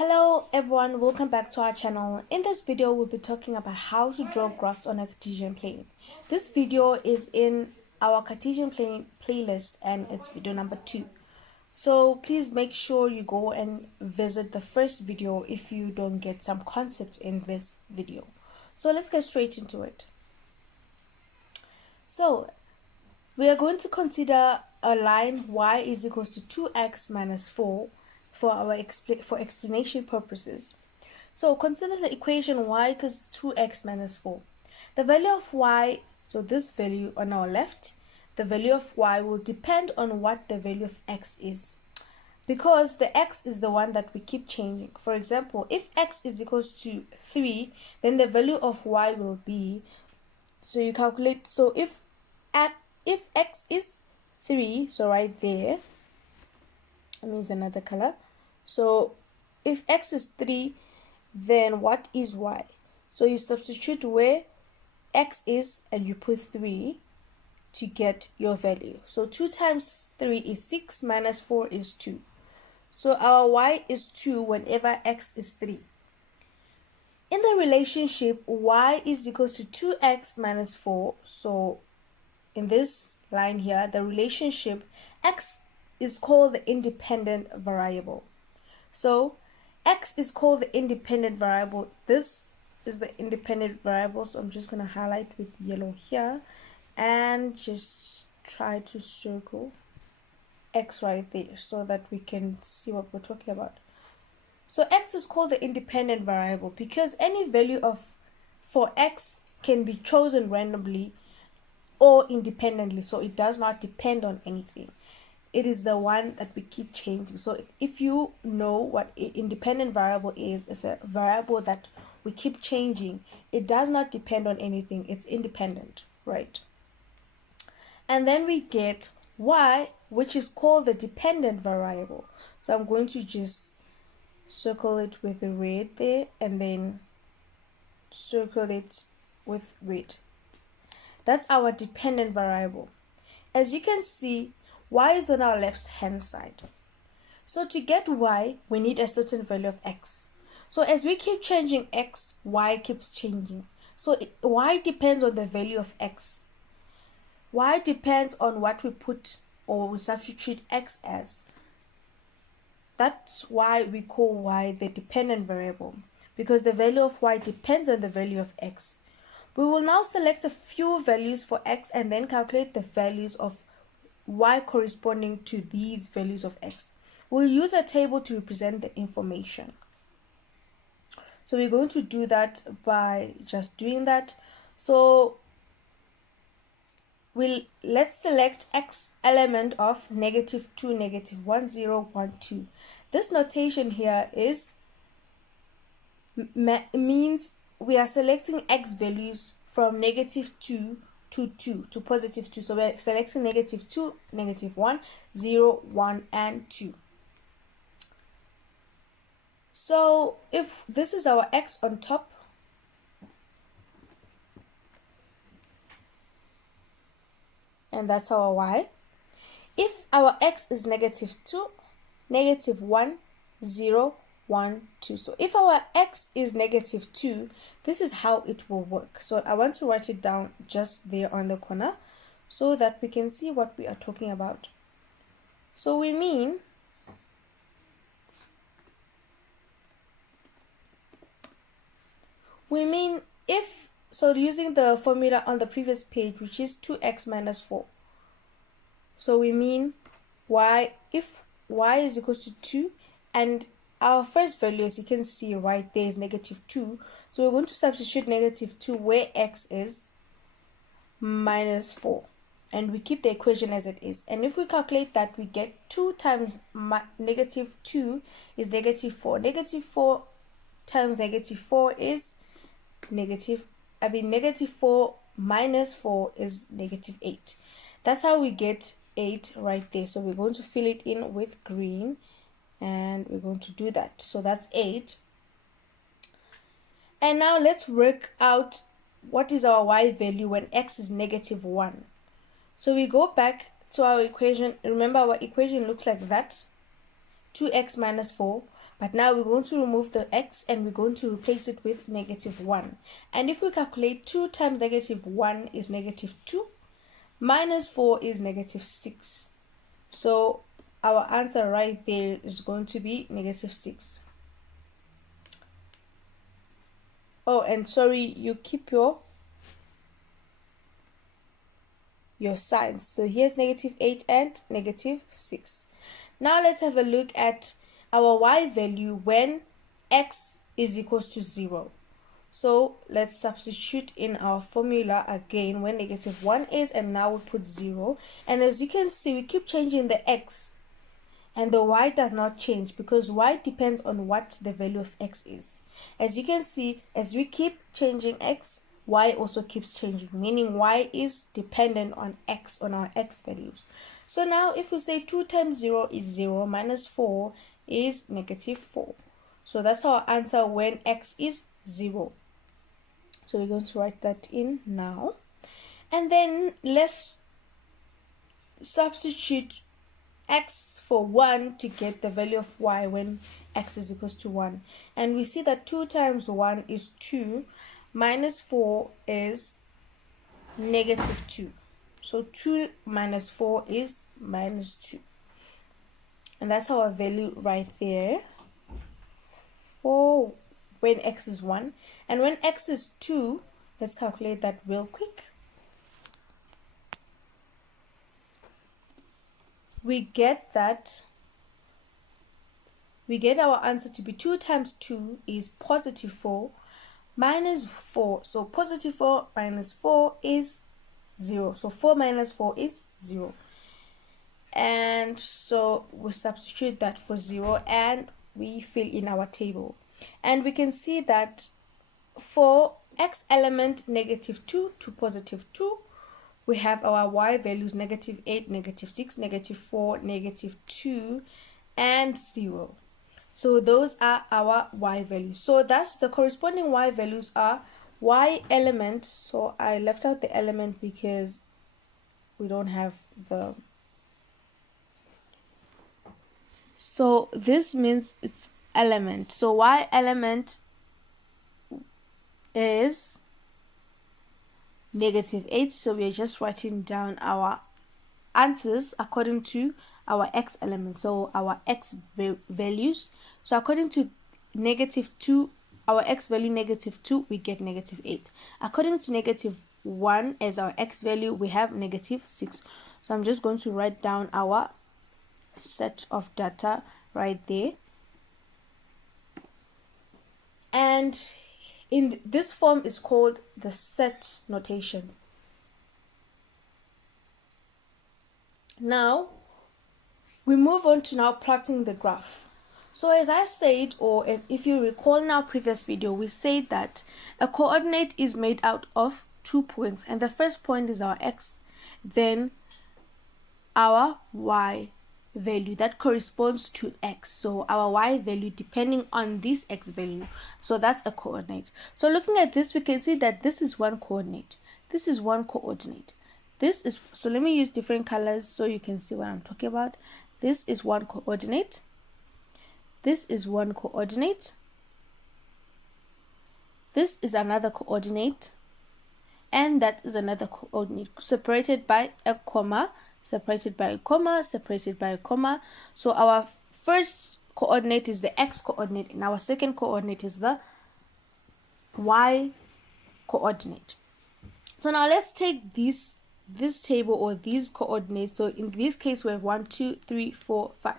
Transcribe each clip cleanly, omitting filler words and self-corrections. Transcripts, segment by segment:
Hello everyone, welcome back to our channel. In this video we'll be talking about how to draw graphs on a Cartesian plane. This video is in our Cartesian plane playlist and it's video number 2. So please make sure you go and visit the first video if you don't get some concepts in this video. So let's get straight into it. So we are going to consider a line y is equals to 2x minus 4 for our explanation purposes. So consider the equation y equals 2x minus 4. The value of y, so this value on our left, the value of y will depend on what the value of x is, because the x is the one that we keep changing. For example, if x is equals to 3, then the value of y will be, so you calculate, so if x is 3, so right there, let me use another color. So if x is 3, then what is y? So you substitute where x is and you put 3 to get your value. So 2 times 3 is 6 minus 4 is 2. So our y is 2 whenever x is 3. In the relationship y is equals to 2x minus 4, so in this line here, the relationship x is called the independent variable. So x is called the independent variable. This is the independent variable, so I'm just going to highlight with yellow here and just try to circle x right there so that we can see what we're talking about. So x is called the independent variable because any value for x can be chosen randomly or independently, so it does not depend on anything. It is the one that we keep changing. So if you know what an independent variable is, it's a variable that we keep changing. It does not depend on anything. It's independent, right? And then we get y, which is called the dependent variable. So I'm going to just circle it with the red there and then circle it with red. That's our dependent variable. As you can see, y is on our left hand side. So to get y, we need a certain value of x. So as we keep changing x, y keeps changing. So y depends on the value of x. Y depends on what we put or we substitute x as. That's why we call y the dependent variable, because the value of y depends on the value of x. We will now select a few values for x and then calculate the values of y corresponding to these values of x. We'll use a table to represent the information. So we're going to do that by just doing that. So let's select x element of -2, -1, 0, 1, 2. This notation here means we are selecting x values from -2 to 2 to +2. So we're selecting -2, -1, 0, 1, and 2. So if this is our x on top, and that's our y. If our x is -2, -1, 0, 1, 2. So if our x is -2, this is how it will work. So I want to write it down just there on the corner so that we can see what we are talking about. So we mean if, so using the formula on the previous page, which is 2x minus 4. So we mean y, if y is equals to 2 and our first value, as you can see right there, is -2. So we're going to substitute -2 where x is -4. And we keep the equation as it is. And if we calculate that, we get 2 times -2 is -4. -4 times -4 is -4 minus 4 is -8. That's how we get 8 right there. So we're going to fill it in with green. And we're going to do that. So that's 8. And now let's work out what is our y value when x is -1. So we go back to our equation. Remember, our equation looks like that. 2x minus 4 But now we're going to remove the x and we're going to replace it with -1. And if we calculate 2 times -1 is -2, minus 4 is -6. So our answer right there is going to be -6. Oh, and sorry, you keep your signs. So here's -8 and -6. Now let's have a look at our y value when x is equals to 0. So let's substitute in our formula again when -1 is, and now we put 0. And as you can see, we keep changing the x and the y does not change because y depends on what the value of x is. As you can see, as we keep changing x, y also keeps changing, meaning y is dependent on x, on our x values. So now if we say 2 times 0 is 0, minus 4 is -4. So that's our answer when x is 0. So we're going to write that in now. And then let's substitute x for 1 to get the value of y when x is equals to 1. And we see that 2 times 1 is 2, minus 4 is -2. So 2 minus 4 is -2. And that's our value right there for when x is 1. And when x is 2, let's calculate that real quick. We get our answer to be 2 times 2 is +4 minus 4. So +4 minus 4 is 0. So 4 minus 4 is 0. And so we substitute that for 0 and we fill in our table. And we can see that for x element -2 to +2, we have our y values -8, -6, -4, -2, and 0. So those are our y values. So that's the corresponding y values are y element. So I left out the element because we don't have the... So this means it's element. So y element is -8. So we are just writing down our answers according to our x element, so our x values. So according to -2, our x value -2, we get -8. According to -1 as our x value, we have -6. So I'm just going to write down our set of data right there. And in this form is called the set notation. Now we move on to now plotting the graph. So as I said, or if you recall in our previous video, we said that a coordinate is made out of 2 points, and the first point is our x, then our y value that corresponds to x. So our y value depending on this x value. So that's a coordinate. So looking at this, we can see that this is one coordinate. This is one coordinate. This is, so let me use different colors so you can see what I'm talking about. This is one coordinate. This is one coordinate. This is another coordinate. And that is another coordinate separated by a comma, separated by a comma, separated by a comma. So our first coordinate is the x coordinate and our second coordinate is the y coordinate. So now let's take this table or these coordinates. So in this case we have 1, 2, 3, 4, 5.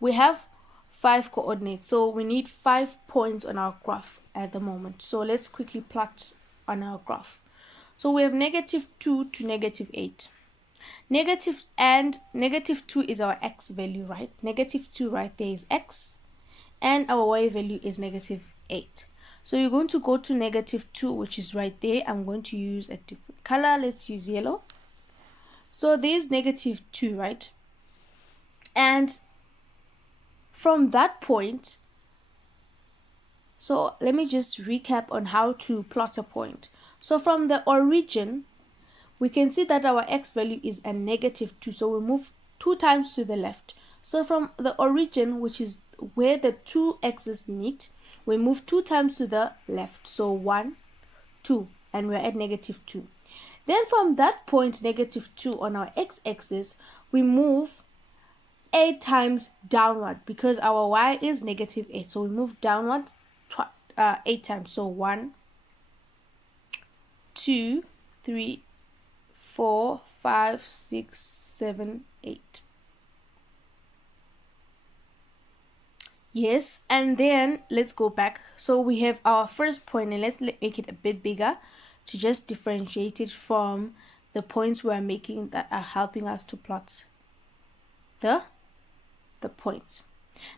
We have 5 coordinates, so we need 5 points on our graph at the moment. So let's quickly plot on our graph. So we have -2 to -8. -2 is our x value, right? -2 right there is x, and our y value is -8. So you're going to go to -2, which is right there. I'm going to use a different color. Let's use yellow. So there's -2, right? And from that point, so let me just recap on how to plot a point. So from the origin, we can see that our x value is a -2. So we move 2 times to the left. So from the origin, which is where the two x's meet, we move 2 times to the left. So 1, 2, and we're at -2. Then from that point, -2 on our x-axis, we move 8 times downward because our y is -8. So we move downward 8 times. So 1, 2, 3, 4, 5, 6, 7, 8. Yes, and then let's go back. So we have our first point, and let's make it a bit bigger to just differentiate it from the points we are making that are helping us to plot the points.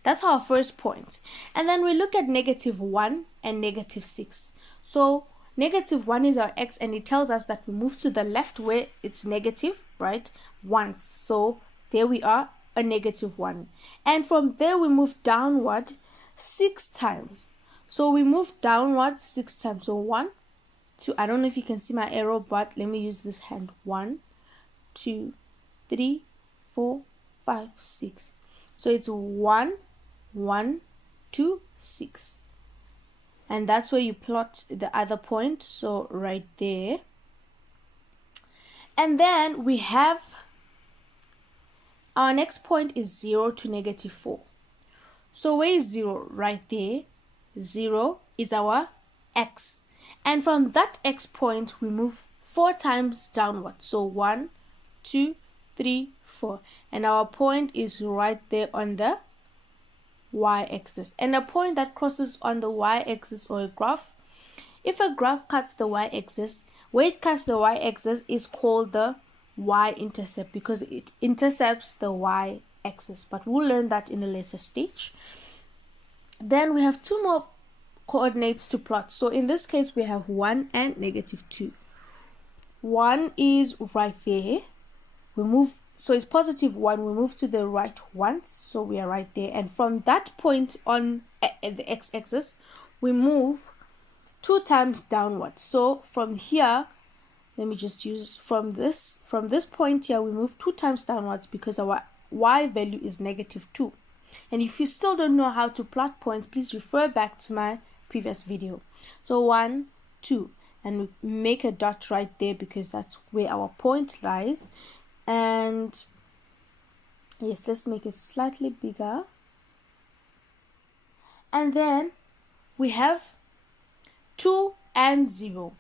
That's our first point. And then we look at -1 and -6. So -1 is our x, and it tells us that we move to the left where it's negative, right, once. So there we are, a -1. And from there we move downward 6 times. So we move downward 6 times. So 1, 2, I don't know if you can see my arrow, but let me use this hand. 1, 2, 3, 4, 5, 6. So it's 1, 1, 2, 6. And that's where you plot the other point. So right there. And then we have our next point is 0 to -4. So where is 0? Right there. 0 is our x. And from that x point, we move 4 times downward. So 1, 2, 3, 4. And our point is right there on the y-axis. And a point that crosses on the y-axis, or a graph, if a graph cuts the y-axis, where it cuts the y-axis is called the y-intercept, because it intercepts the y-axis. But we'll learn that in a later stage. Then we have 2 more coordinates to plot. So in this case, we have 1 and -2. 1 is right there. We move, so it's +1. We move to the right once, so we are right there. And from that point on at the x-axis, we move 2 times downward. So from here, let me just use from this point here, we move 2 times downwards because our y value is -2. And if you still don't know how to plot points, please refer back to my previous video. So 1, 2, and we make a dot right there because that's where our point lies. And yes, let's make it slightly bigger. And then we have 2 and 0.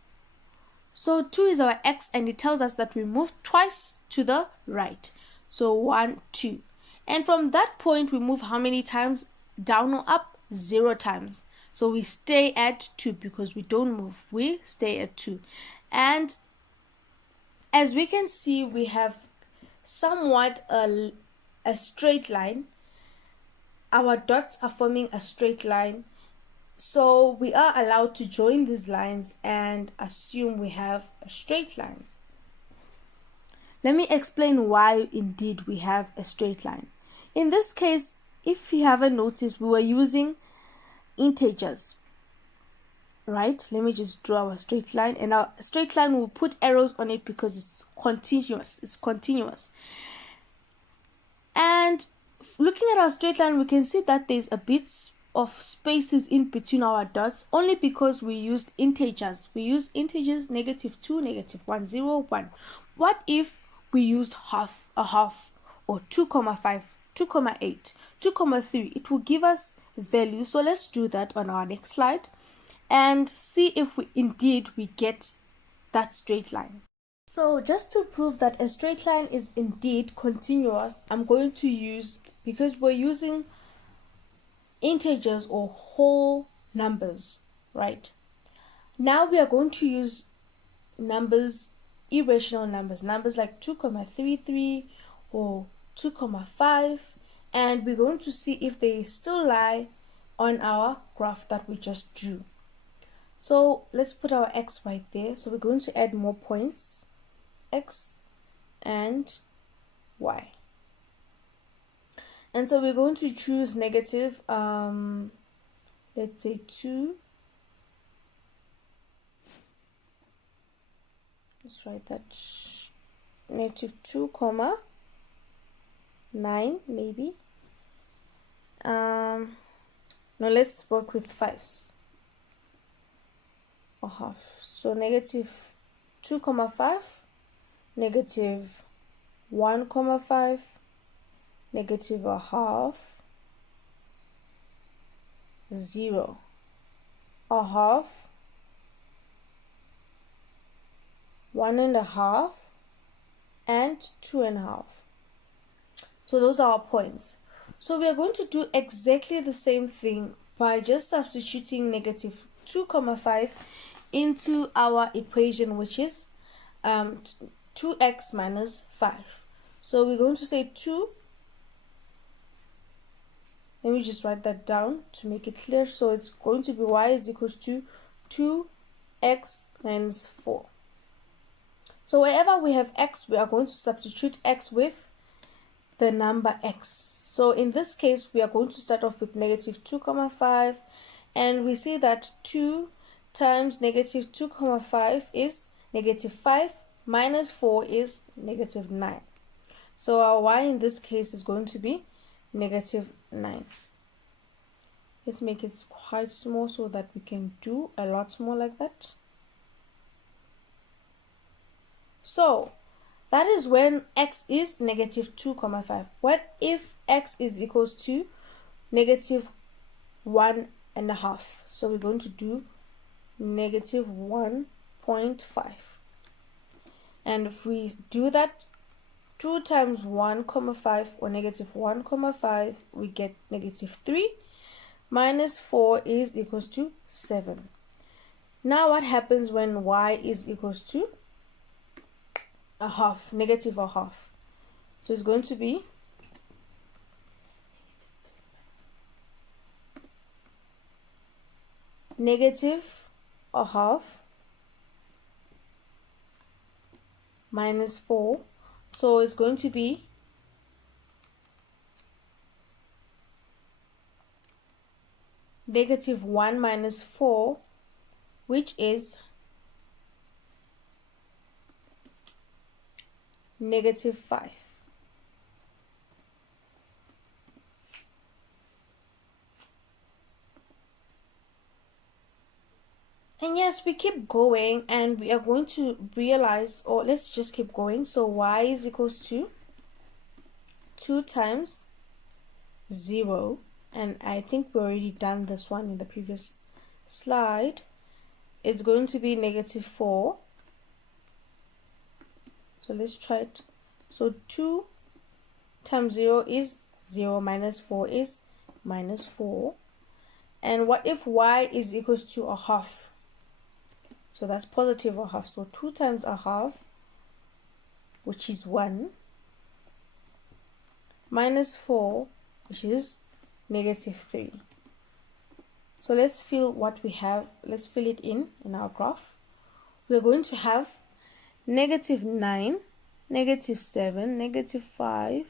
So 2 is our x, and it tells us that we move twice to the right. So 1, 2. And from that point, we move how many times down or up? 0 times. So we stay at 2 because we don't move. We stay at 2. And as we can see, we have somewhat a straight line. Our dots are forming a straight line. So we are allowed to join these lines and assume we have a straight line. Let me explain why indeed we have a straight line. In this case, if you haven't noticed, we were using integers, right? Let me just draw our straight line, and our straight line will put arrows on it because it's continuous. It's continuous. And looking at our straight line, we can see that there's a bit of spaces in between our dots, only because we used integers. We used integers -2, -1, 0, 1. What if we used half, a half, or 2,5, 2,8, 2,3? It will give us value. So let's do that on our next slide and see if we get that straight line. So just to prove that a straight line is indeed continuous, I'm going to use, because we're using integers or whole numbers, right? Now we are going to use numbers, irrational numbers like 2,33 or 2,5, and we're going to see if they still lie on our graph that we just drew. So let's put our x right there. So we're going to add more points, x and y. And so we're going to choose negative, let's say 2. Let's write that -2, 9 maybe. Now let's work with fives or half. So negative 2 comma 5, negative 1 comma 5, negative a half, 0, a half, 1.5, and 2.5. So those are our points. So we are going to do exactly the same thing by just substituting negative 2 comma 5 into our equation, which is 2x minus 5. So we're going to say 2. Let me just write that down to make it clear. So it's going to be y is equals to 2x minus 4. So wherever we have x, we are going to substitute x with the number x. So in this case, we are going to start off with negative 2 comma 5, and we see that 2 times negative 2 comma 5 is negative 5 minus 4 is negative 9. So our y in this case is going to be negative 9. Let's make it quite small so that we can do a lot more like that. So that is when x is negative 2 comma 5. What if x is equals to negative 1.5? So we're going to do negative 1.5. And if we do that, 2 times 1 comma 5 or negative 1 comma 5, we get negative 3 minus 4 is equals to 7. Now what happens when y is equals to a half, negative a half? So it's going to be negative a half minus 4. So it's going to be negative 1 minus 4, which is negative 5. And yes, we keep going and we are going to realize, or let's just keep going. So y is equals to 2 times 0. And I think we already done this one in the previous slide. It's going to be negative 4. So let's try it. So 2 times 0 is 0 minus 4 is minus 4. And what if y is equals to a half? So that's positive a half. So 2 times a half, which is 1, minus 4, which is negative 3. So let's fill what we have. Let's fill it in our graph. We're going to have negative 9, negative 7, negative 5,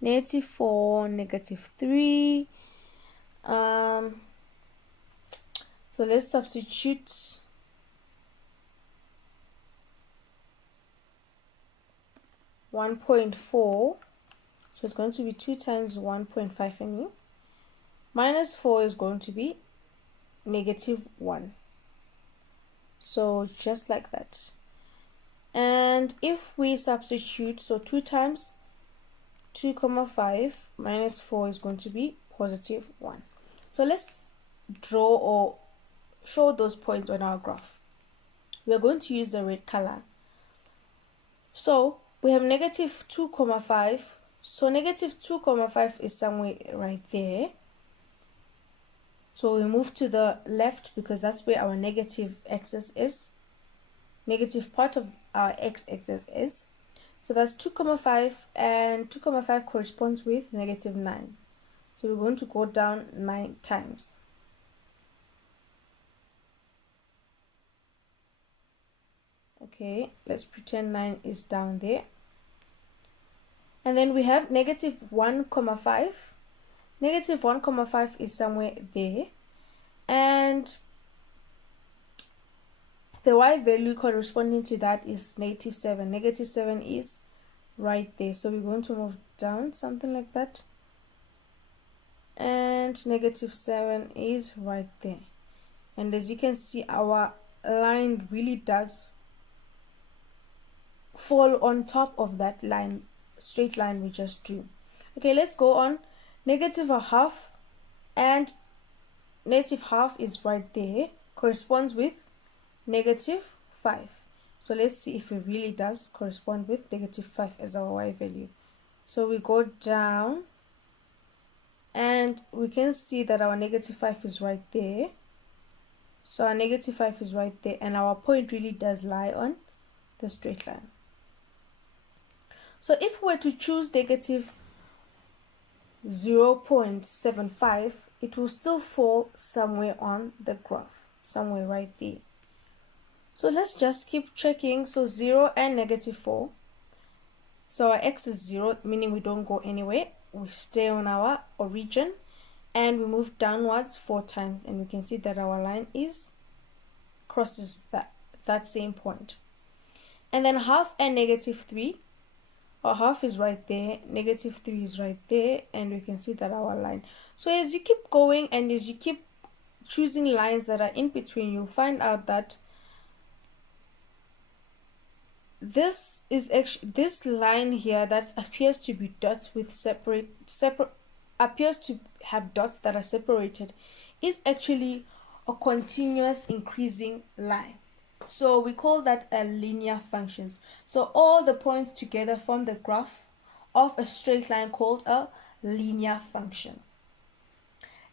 negative 4, negative 3. So let's substitute 1.4. So it's going to be 2 times 1.5 nu. Minus 4 is going to be negative 1. So just like that. And if we substitute, so 2 times 2 comma 5 minus 4 is going to be positive 1. So let's draw or show those points on our graph. We are going to use the red color. So we have negative 2 comma 5. So negative 2 comma 5 is somewhere right there. So we move to the left because that's where our negative axis is. Negative part of our x-axis is. So that's 2 comma 5, and 2 comma 5 corresponds with negative 9. So we're going to go down 9 times. Okay, let's pretend 9 is down there. And then we have negative 1 comma 5. Negative 1 comma 5 is somewhere there. And the y value corresponding to that is negative 7. Negative 7 is right there. So we're going to move down something like that. and negative 7 is right there. And as you can see, our line really does fall on top of that line, straight line we just drew. Okay, let's go on. Negative a half, and negative half is right there, corresponds with negative 5. So let's see if it really does correspond with negative 5 as our y value. So we go down, and we can see that our negative 5 is right there. So our negative 5 is right there, and our point really does lie on the straight line. So if we were to choose negative 0.75, it will still fall somewhere on the graph, somewhere right there. So let's just keep checking. So 0 and negative 4. So our x is 0, meaning we don't go anywhere. We stay on our origin, and we move downwards 4 times, and we can see that our line crosses that same point. And then half and negative 3. Our half is right there, negative 3 is right there, and we can see that our line. So as you keep going and as you keep choosing lines that are in between, you'll find out that this is actually, this line here that appears to be dots with appears to have dots that are separated, is actually a continuous increasing line. So we call that a linear functions. So all the points together form the graph of a straight line called a linear function.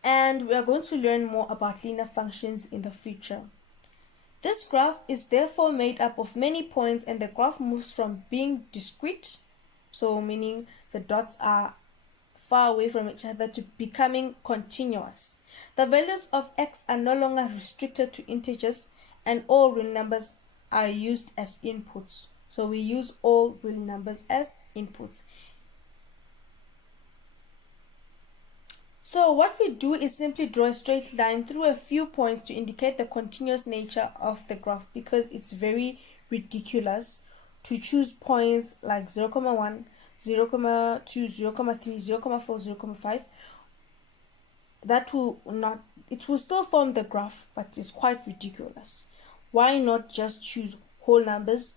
And we are going to learn more about linear functions in the future. This graph is therefore made up of many points, and the graph moves from being discrete, so meaning the dots are far away from each other, to becoming continuous. The values of x are no longer restricted to integers, and all real numbers are used as inputs. So we use all real numbers as inputs. So what we do is simply draw a straight line through a few points to indicate the continuous nature of the graph, because it's very ridiculous to choose points like 0, 1, 0, 2, 0, 3, 0, 4, 0, 5. That will not, it will still form the graph, but it's quite ridiculous. Why not just choose whole numbers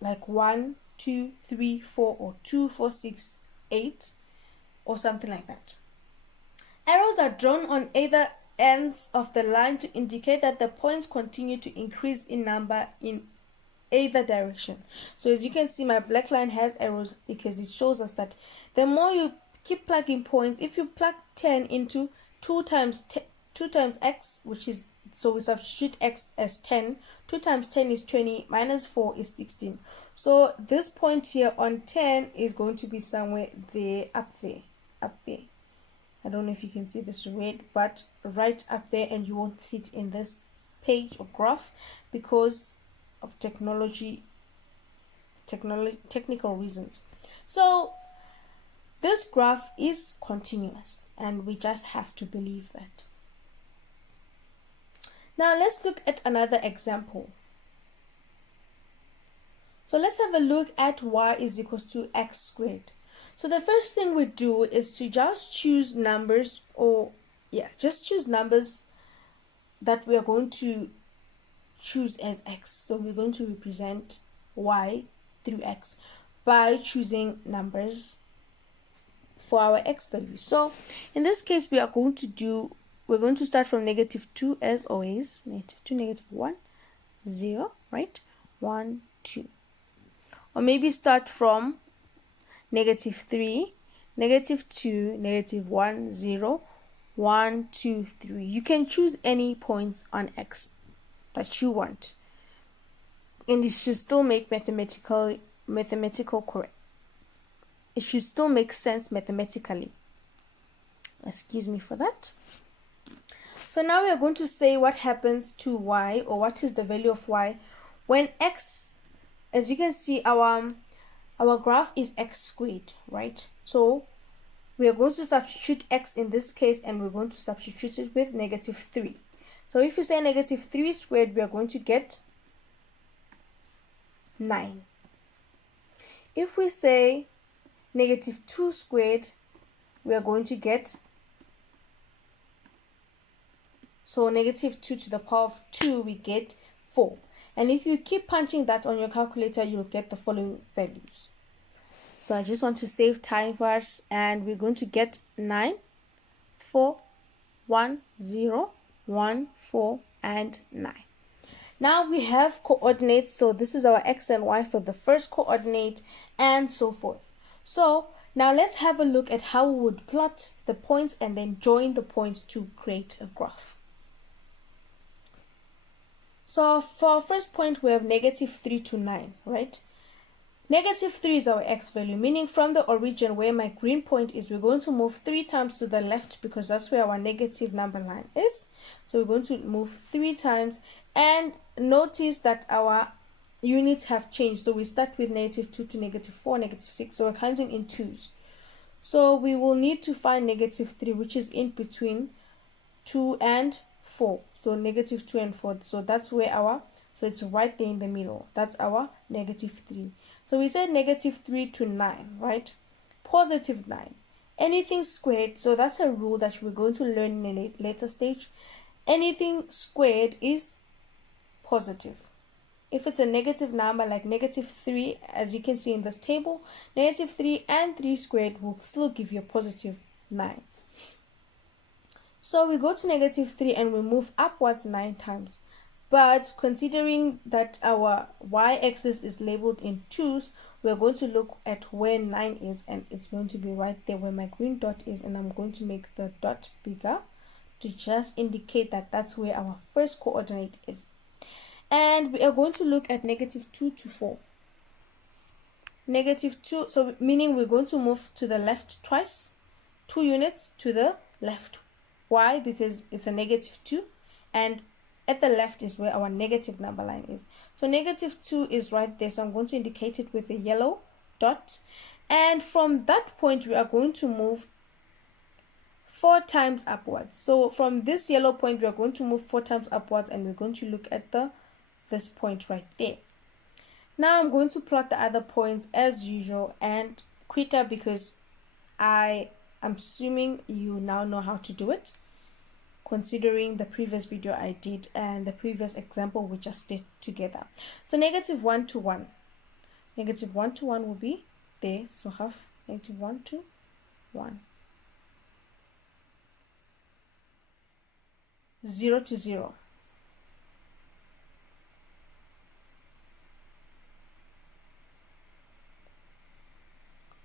like 1, 2, 3, 4, or 2, 4, 6, 8, or something like that? Arrows are drawn on either ends of the line to indicate that the points continue to increase in number in either direction. So as you can see, my black line has arrows because it shows us that the more you keep plugging points, if you plug 10 into 2 times x, which is, so we substitute x as 10, 2 times 10 is 20, minus 4 is 16. So this point here on 10 is going to be somewhere there, up there. I don't know if you can see this red, but right up there, and you won't see it in this page or graph because of technical reasons. So this graph is continuous, and we just have to believe that. Now let's look at another example. So let's have a look at y is equals to x squared. So the first thing we do is to just choose numbers, just choose numbers that we are going to choose as x. So we're going to represent y through x by choosing numbers for our x values. So in this case, we're going to start from negative 2 as always, negative 2, negative 1, 0, right? 1, 2. Or maybe start from negative 3, negative 2, negative 1, 0, 1, 2, 3. You can choose any points on x that you want, and it should still make mathematical correct. It should still make sense mathematically. Excuse me for that. So now we are going to say what happens to y, or what is the value of y when x, as you can see, our graph is x squared, right? So we are going to substitute x in this case, and we're going to substitute it with negative 3. So if you say negative 3 squared, we are going to get 9. If we say negative 2 squared, we are going to get So negative 2 to the power of 2, we get 4. And if you keep punching that on your calculator, you'll get the following values. So I just want to save time for us, and we're going to get 9, 4, 1, 0, 1, 4, and 9. Now we have coordinates, so this is our x and y for the first coordinate, and so forth. So now let's have a look at how we would plot the points and then join the points to create a graph. So for our first point, we have negative 3 to 9, right? Negative 3 is our x value, meaning from the origin where my green point is, we're going to move 3 times to the left because that's where our negative number line is. So we're going to move 3 times, and notice that our units have changed. So we start with negative 2 to negative 4, negative 6. So we're counting in twos. So we will need to find negative 3, which is in between 2 and 4. So negative 2 and 4. So that's where our, so it's right there in the middle. That's our negative 3. So we said negative 3 to 9, right? Positive 9. Anything squared, so that's a rule that we're going to learn in a later stage. Anything squared is positive. If it's a negative number like negative 3, as you can see in this table, negative 3 and 3 squared will still give you a positive 9. So we go to negative 3 and we move upwards 9 times. But considering that our y-axis is labeled in twos, we're going to look at where 9 is, and it's going to be right there where my green dot is, and I'm going to make the dot bigger to just indicate that that's where our first coordinate is. And we are going to look at negative 2 to 4. Negative 2, so meaning we're going to move to the left twice, 2 units to the left. Why? Because it's a negative 2, and at the left is where our negative number line is. So negative 2 is right there, so I'm going to indicate it with a yellow dot. And from that point, we are going to move 4 times upwards. So from this yellow point, we are going to move 4 times upwards, and we're going to look at this point right there. Now I'm going to plot the other points as usual and quicker because I am assuming you now know how to do it, considering the previous video I did and the previous example we just did together. So negative 1 to 1. Negative 1 to 1 will be there. So half negative 1 to 1. 0 to 0.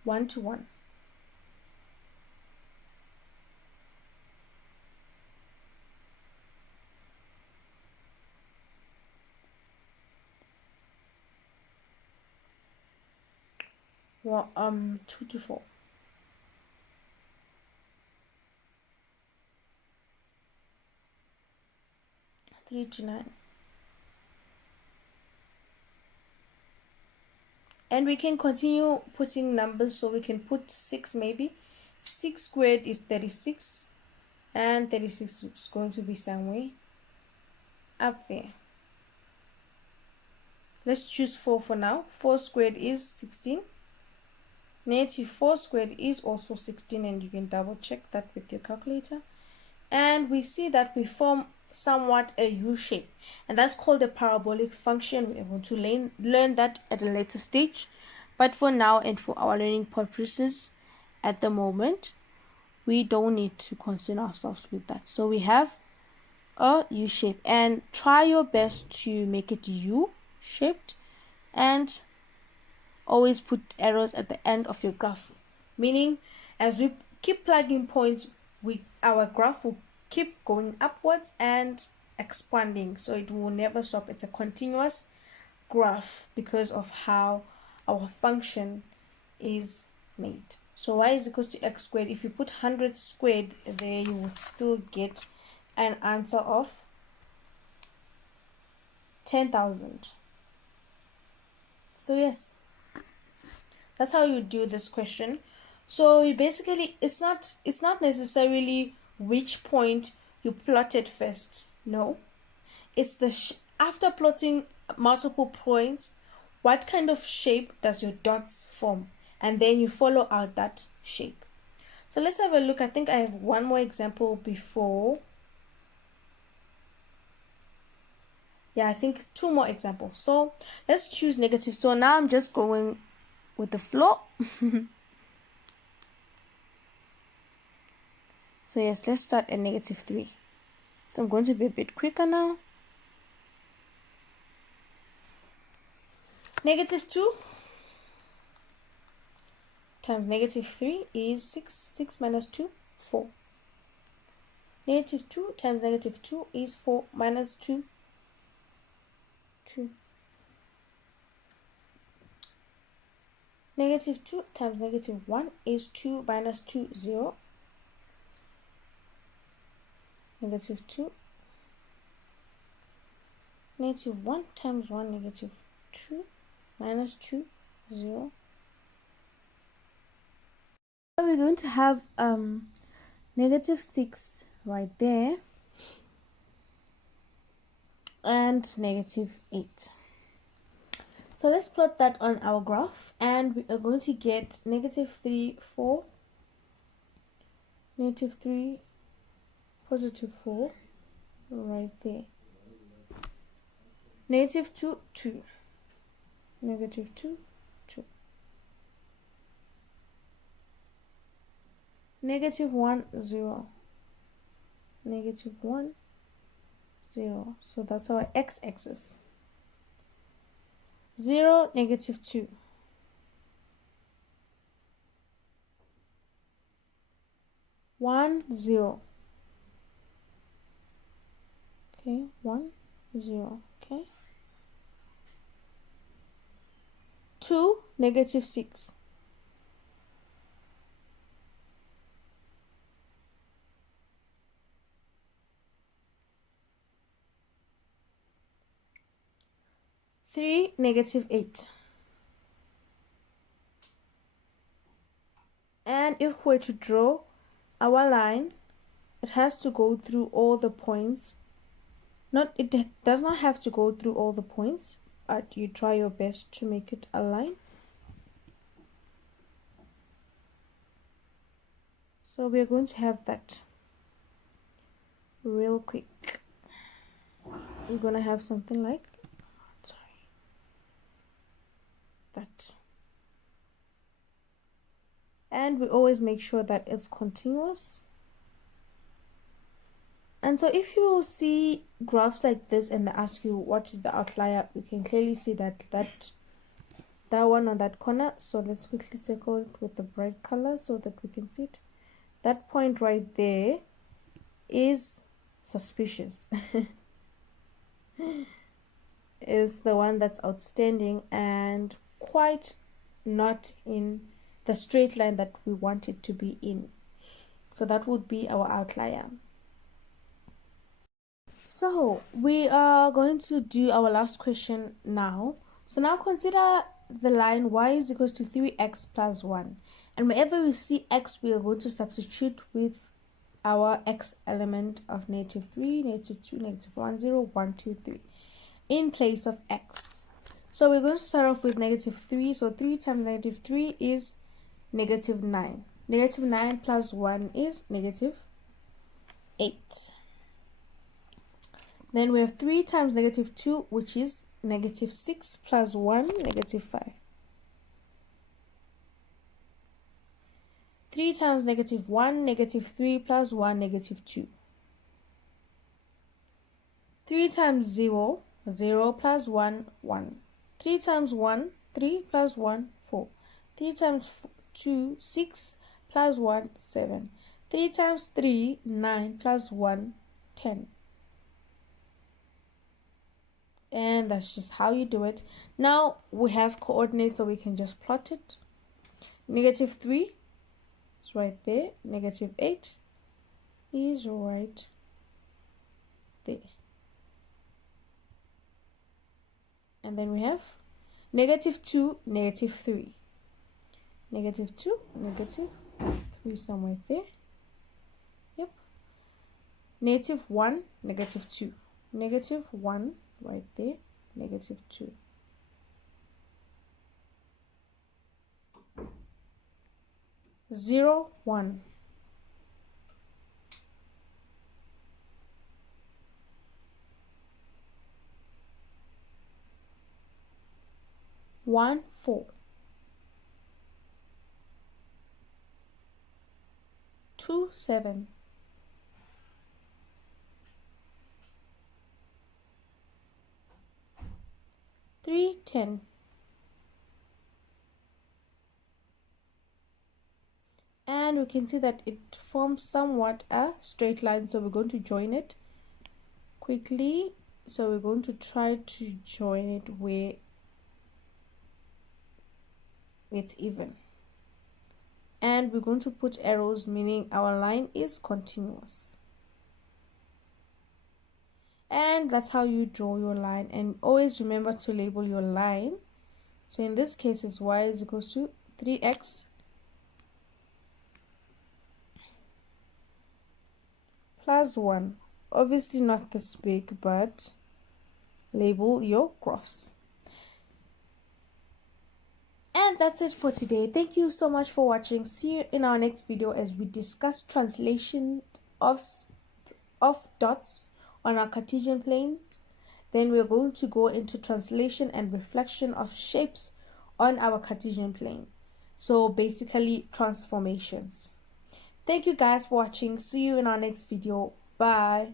1 to 1. 2 to 4. 3 to 9. And we can continue putting numbers, so we can put 6 maybe. 6 squared is 36, and 36 is going to be somewhere up there. Let's choose 4 for now. 4 squared is 16. Negative 4 squared is also 16, and you can double check that with your calculator. And we see that we form somewhat a U shape, and that's called a parabolic function. We're going to learn that at a later stage, but for now and for our learning purposes at the moment, we don't need to concern ourselves with that. So we have a U shape, and try your best to make it U shaped, and always put arrows at the end of your graph, meaning as we keep plugging points, our graph will keep going upwards and expanding, so it will never stop. It's a continuous graph because of how our function is made. So y is equals to x squared. If you put 100 squared there, you would still get an answer of 10,000. So yes, that's how you do this question. So you basically, it's not necessarily which point you plotted first. No, it's the after plotting multiple points, what kind of shape does your dots form, and then you follow out that shape. So let's have a look. I think I have one more example before Yeah, I think 2 more examples. So let's choose negative. So now I'm just going with the flow. So yes, let's start at -3. So I'm going to be a bit quicker now. -2 times -3 is 6. 6 minus 2, 4. -2 times -2 is 4 minus 2, 2. -2 times -1 is 2 minus 2, 0. -2. -1 times 1, -2 minus 2, 0. So we're going to have -6 right there and -8. So let's plot that on our graph, and we are going to get -3, 4, -3, +4 right there. -2, 2, -2, 2. -1, 0, -1, 0. So that's our x-axis. 0, -2. 1, 0. Okay, 1, 0. Okay. 2, -6. 3, -8. And if we're to draw our line, it has to go through all the points. It does not have to go through all the points, but you try your best to make it a line. So we're going to have that real quick. We're going to have something like that. And we always make sure that it's continuous. And so if you see graphs like this and they ask you what is the outlier, you can clearly see that one on that corner. So let's quickly circle it with the bright color so that we can see it. That point right there is suspicious. Is the one that's outstanding and quite not in the straight line that we want it to be in. So that would be our outlier. So we are going to do our last question now. So now consider the line y is equals to 3x plus 1. And whenever we see x, we are going to substitute with our x element of -3, -2, -1, 0, 1, 2, 3 in place of x. So we're going to start off with -3. So 3 times -3 is -9. -9 plus 1 is -8. Then we have 3 times -2, which is -6 plus 1, -5. 3 times -1, -3 plus 1, -2. 3 times 0, 0 plus 1, 1. 3 times 1, 3 plus 1, 4. 3 times 2, 6 plus 1, 7. 3 times 3, 9 plus 1, 10. And that's just how you do it. Now we have coordinates, so we can just plot it. -3 is right there. -8 is right there. And then we have -2, -3. -2, -3 somewhere there. Yep. -1, -2. -1 right there. -2. 0, 1. 1, 4. 2, 7. 3, 10. And we can see that it forms somewhat a straight line, so we're going to join it quickly. So we're going to try to join it where it's even, and we're going to put arrows, meaning our line is continuous. And that's how you draw your line. And always remember to label your line. So in this case, it's y is equals to 3x plus 1. Obviously not this big, but label your graphs. And that's it for today. Thank you so much for watching. See you in our next video as we discuss translation of dots on our Cartesian plane. Then we're going to go into translation and reflection of shapes on our Cartesian plane. So basically transformations. Thank you guys for watching. See you in our next video. Bye.